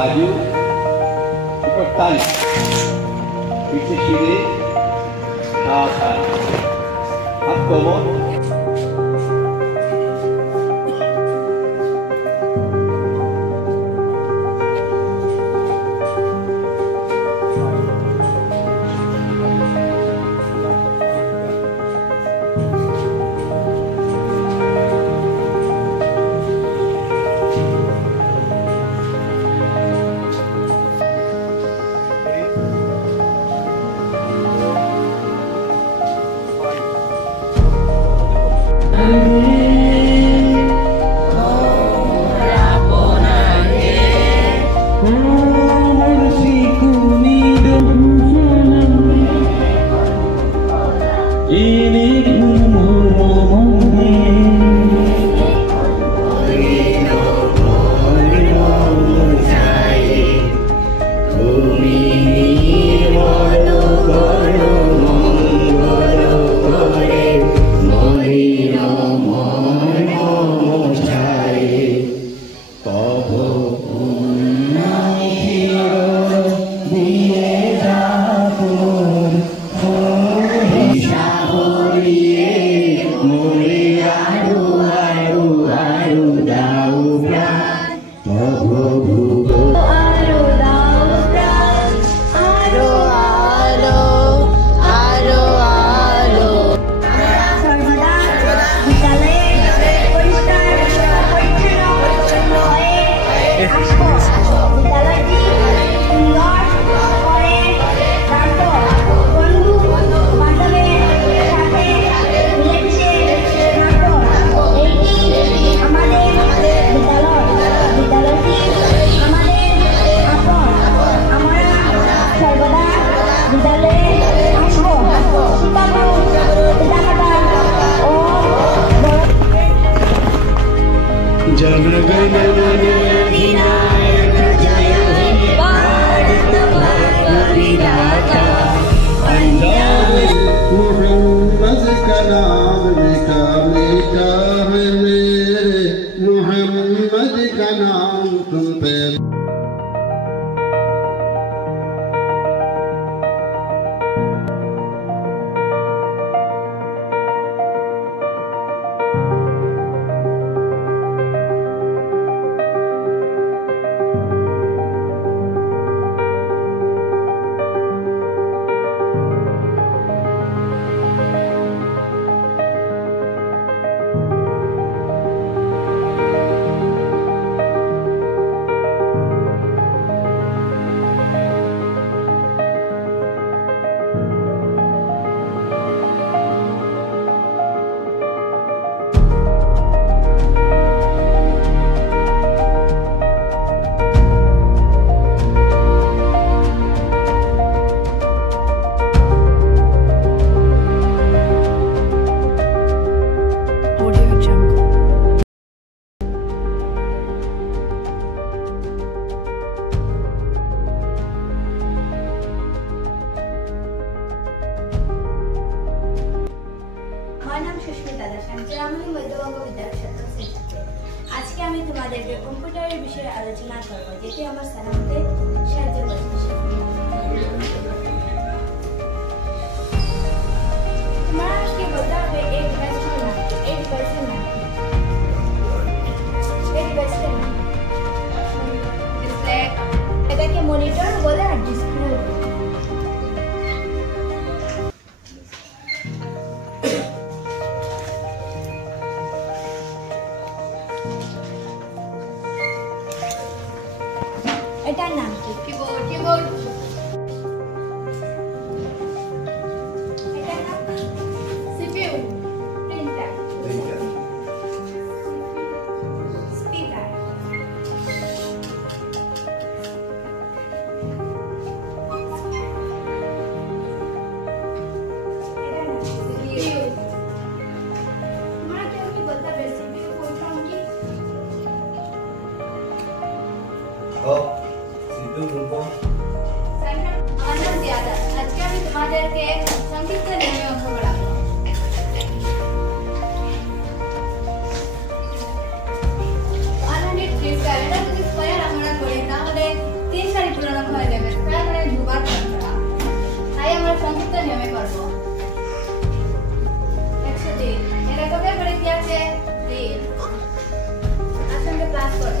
maju ikutan isi sini akan apa mau কম্পিউটারের বিষয়ে আলোচনা করব, যেটি আমার সালামতে সাহায্য করছে। तुम्हारा उसके बता हुए एक डिवाइस का नाम, एक डिवाइस का नाम, एक डिवाइस का नाम, डिस्प्ले, এটা কি মনিটর বলে আর ডিসপ্লে এটার নাম কি? কিবোর্ড। কিবোর্ড এটার নাম সিপিইউ। প্রিন্টার। Printer speaker. এটার নাম সিপিইউ। তোমরা কেউ কি বলতে পারবে সিপিইউ ফুল ফর্ম কি? আজকে আমি তোমাদেরকে সংক্ষিপ্ত নিয়মে অঙ্ক পড়াবো। আধুনিক ফ্রিজ ক্যালেন্ডার যদি স্কয়ার আমরা করি তাহলে নিয়মে করব। 103 এর এককের পরে কি আছে 3, তার সঙ্গে প্লাস করব।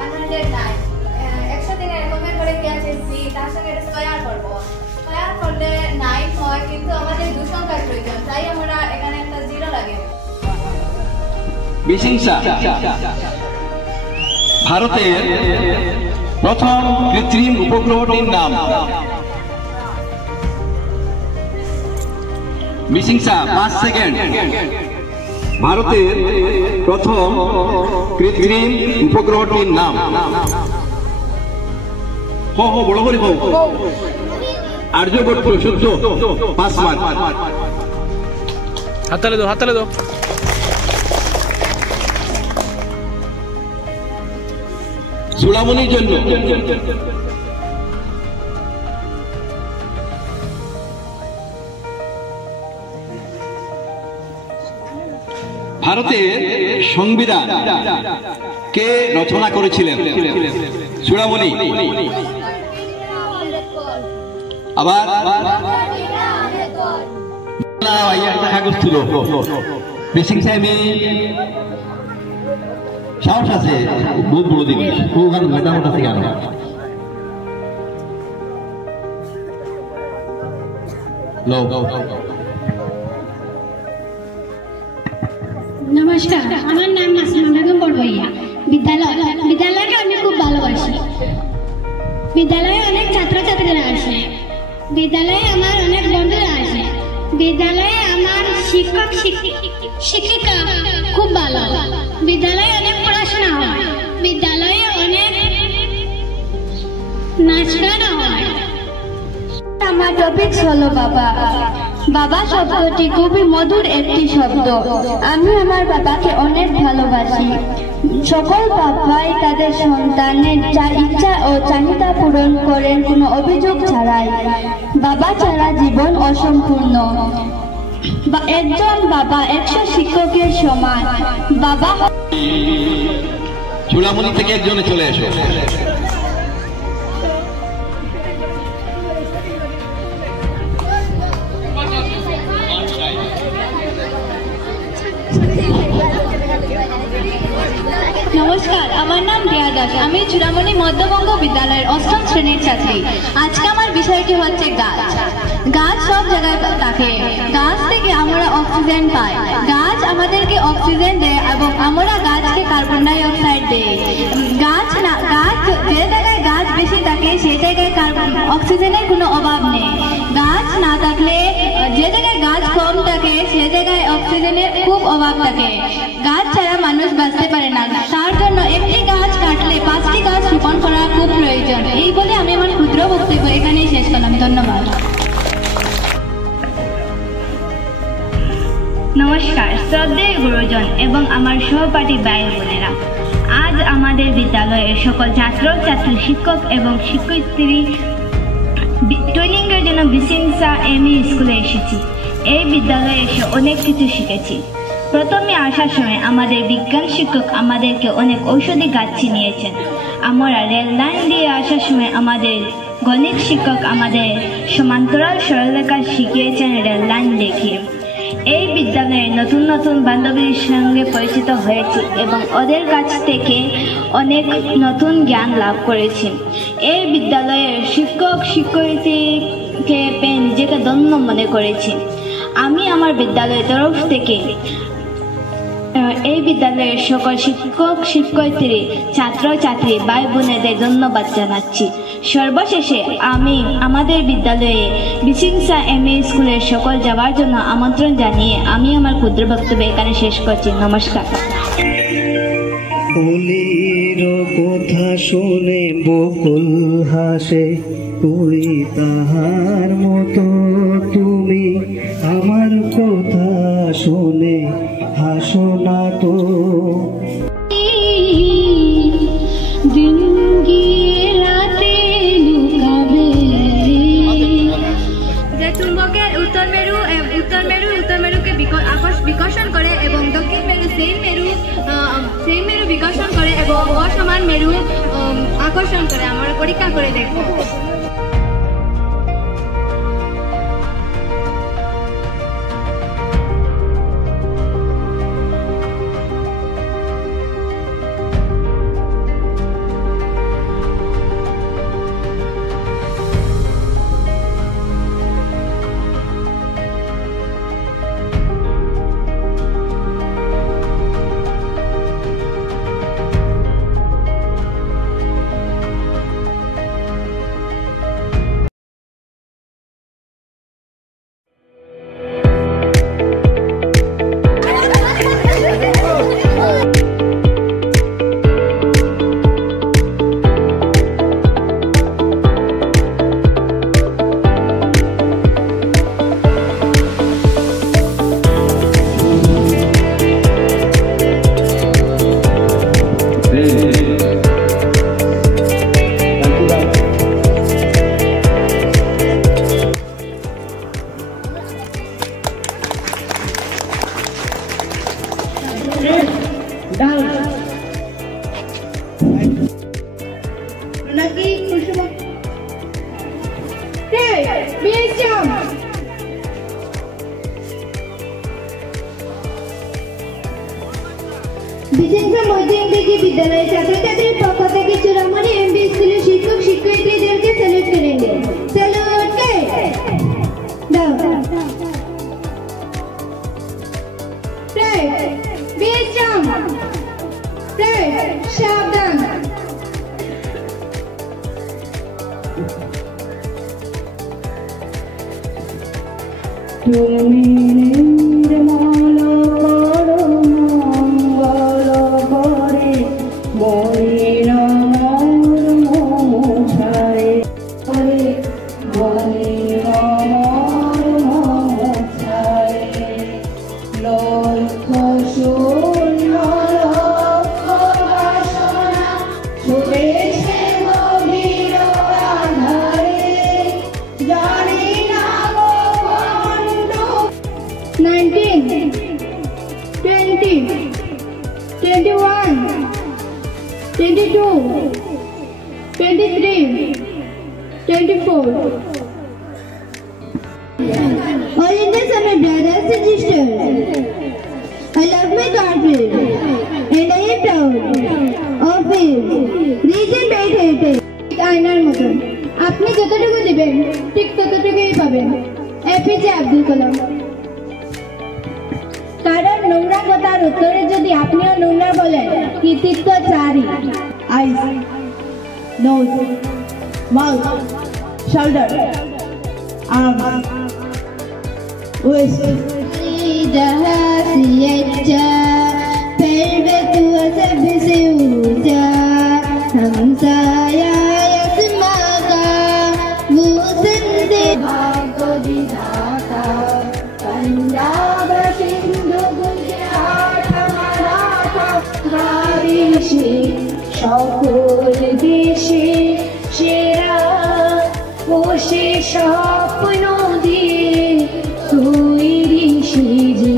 109 103 এর এককের পরে কি আছে 3, তার সঙ্গে এটা স্কয়ার করব। স্কয়ার করলে 9 হয়, কিন্তু আমাদের দুই সংখ্যার প্রয়োজন, তাই আমরা এখানে একটা 0 লাগে। বিশিংসা ভারতের প্রথম কৃত্রিম উপগ্রহটির নাম। বিশিংসা 5 সেকেন্ড। ভারতের প্রথম কৃত্রিম উপগ্রহটির নাম। হো হো বড় করে হো। আর্যভট্ট শুদ্ধ 5 মার্ক। হাততালি দাও, হাততালি দাও। চূড়ামণির জন্য ভারতের সংবিধান কে রচনা করেছিলেন? চূড়ামণি। আবার কাগজ ছিল বেশি সাহেব সাহস আছে, বহুত বড় দিকে ওখানে মেটামোট আছে কেন? নমস্কার, আমার নাম মাসুমা বেগম বড়বইয়া। বিদ্যালয়কে আমি খুব ভালোবাসি। বিদ্যালয়ে অনেক ছাত্রছাত্রীরা আসে, বিদ্যালয়ে আমার অনেক বন্ধুরা আসে, বিদ্যালয়ে আমার শিক্ষক শিক্ষিকা খুব ভালো, বিদ্যালয়ে অনেক পড়াশোনা হয়, বিদ্যালয়ে অনেক নাচ গান হয়। আমার টপিক হলো বাবা। বাবা শব্দটি খুবই মধুর একটি শব্দ। আমি আমার বাবাকে অনেক ভালোবাসি। সকল বাবাই তাদের সন্তানের ইচ্ছা ও চাহিদা পূরণ করেন কোনো অভিযোগ ছাড়াই। বাবা ছাড়া জীবন অসম্পূর্ণ। একজন বাবা 100 শিক্ষকের সমান। বাবা চূড়ামণি থেকে একজনে চলে এসো। নমস্কার, আমার নাম রিয়া দাস। আমি চূড়ামণি মধ্যবঙ্গ বিদ্যালয়ের 8ম শ্রেণীর ছাত্রী। আজকে আমার বিষয়টি হচ্ছে গাছ। গাছ সব জায়গায় থাকে। গাছ থেকে আমরা অক্সিজেন পাই। গাছ আমাদেরকে অক্সিজেন দেয় এবং আমরা গাছকে কার্বন ডাই অক্সাইড দেই। গাছ যে জায়গায় গাছ বেশি থাকে সেই জায়গায় অক্সিজেনের কোনো অভাব নেই। গাছ না থাকলে যে জায়গায় গাছ কম থাকে সে জায়গায় অক্সিজেনের খুব অভাব থাকে। গাছ ছাড়া মানুষ বাঁচতে পারে না। তার জন্য একটি গাছ কাটলে 5টি গাছ রোপণ করা খুব প্রয়োজন। এই বলে আমি আমার ক্ষুদ্র বক্তব্য এখানেই শেষ করলাম। ধন্যবাদ। নমস্কার শ্রদ্ধেয় গুরুজন এবং আমার সহপাঠী ভাই বোনেরা, আজ আমাদের বিদ্যালয়ের সকল ছাত্রছাত্রী, শিক্ষক এবং শিক্ষয়িত্রী ট্রেনিংয়ের জন্য বিশিংসা এমই স্কুলে এসেছি। এই বিদ্যালয়ে এসে অনেক কিছু শিখেছি। প্রথমে আসার সময় আমাদের বিজ্ঞান শিক্ষক আমাদেরকে অনেক ঔষধি গাছ চিনিয়েছেন। আমরা রেল লাইন দিয়ে আসার সময় আমাদের গণিত শিক্ষক আমাদের সমান্তরাল সরলরেখা শিখিয়েছেন রেল লাইন দেখিয়ে। এই বিদ্যালয়ে নতুন নতুন বান্ধবীর সঙ্গে পরিচিত হয়েছি এবং ওদের কাছ থেকে অনেক নতুন জ্ঞান লাভ করেছি। এই বিদ্যালয়ের শিক্ষক শিক্ষয়িত্রীকে পেয়ে নিজেকে ধন্য মনে করেছি। আমি আমার বিদ্যালয়ের তরফ থেকে এই বিদ্যালয়ের সকল শিক্ষক শিক্ষয়িত্রী, ছাত্রছাত্রী, ভাই বোনেদের ধন্যবাদ জানাচ্ছি। সর্বশেষে আমি আমাদের বিদ্যালয়ে বিশিংসা এমএ স্কুলের সকল যাওয়ার জন্য আমন্ত্রণ জানিয়ে আমি আমার ক্ষুদ্র বক্তব্য এখানে শেষ করছি। নমস্কার। ফুলের কথা শুনে বকুল হাসে, কই তাহার মতো তুমি আমার কথা শুনে হাসো না তো। দিন গিয়ে রাতে লুকাবে যে চুম্বকের উত্তর মেরুকে বিকর্ষণ করে এবং দক্ষিণ মেরু সেই মেরু বিকর্ষণ করে এবং অসমান মেরু আকর্ষণ করে। আমরা পরীক্ষা করে দেখব। ডাল নাকি কুসুম বিএসএম বিশেষ মধ্য ইংরেজি বিদ্যালয়ের ছাত্রছাত্রীর পক্ষ থেকে চূড়ামণি এমবি স্কুলের শিক্ষক শিক্ষয়িত্রীদেরকে স্যালুট করেंगे স্যালুট দাও বিএসএম সাবধান তুমি নির্মল করো মঙ্গল করে মনির মোছায় মনির মোছায় লক্ষ শূন্য লক্ষ বাসনা ছুটেছে গভীর আধারে জানি না 19 20 21 22 23 24 All Indian summer brothers and sisters, I love my country and I am proud of it. Region by heritage. আয়নার মতন আপনি যতটুকু দিবেন ঠিক ততটুকুই পাবেন। এপিজে আব্দুল কালাম। কারণ নোংরা কথার উত্তরে যদি আপনিও নোংরা বলেন কৃতিত্ব চারি। eyes, nose, mouth, shoulder, arms, waist. সকল দেশে সেরা বসে স্বপ্ন দিয়ে তৈরি সেজে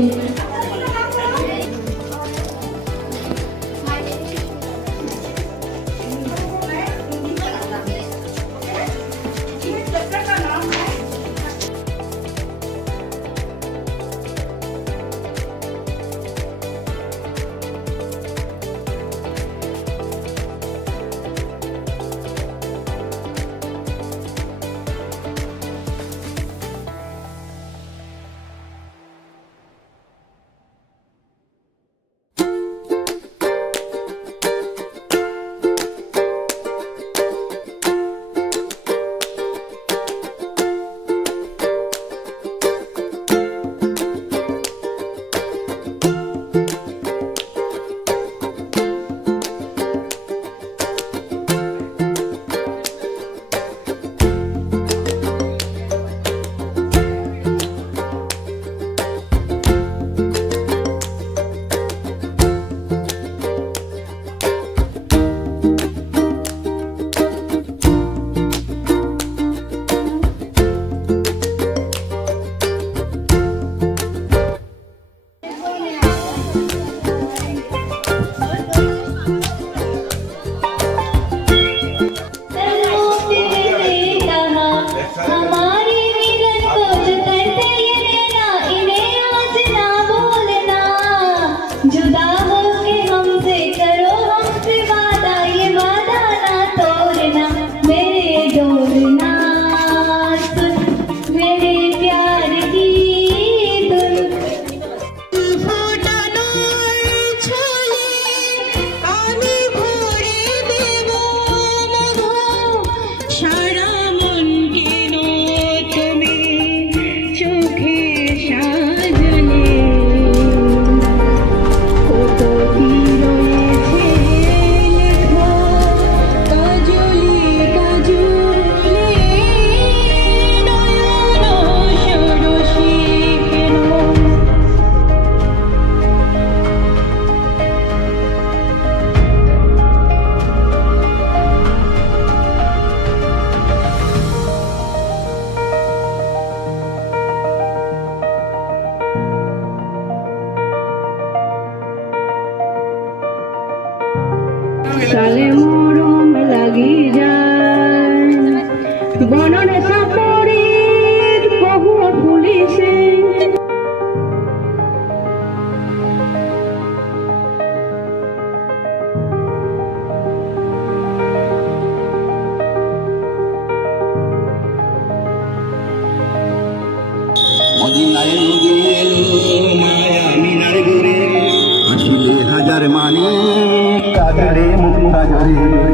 সালে মরম লাগি যায় বনরে সাপরি বহু পুলিশে মদিনায় নদী এলো মায়া মিনার ঘুরে আসলে হাজার মানে কাজরে মুক্তা জরে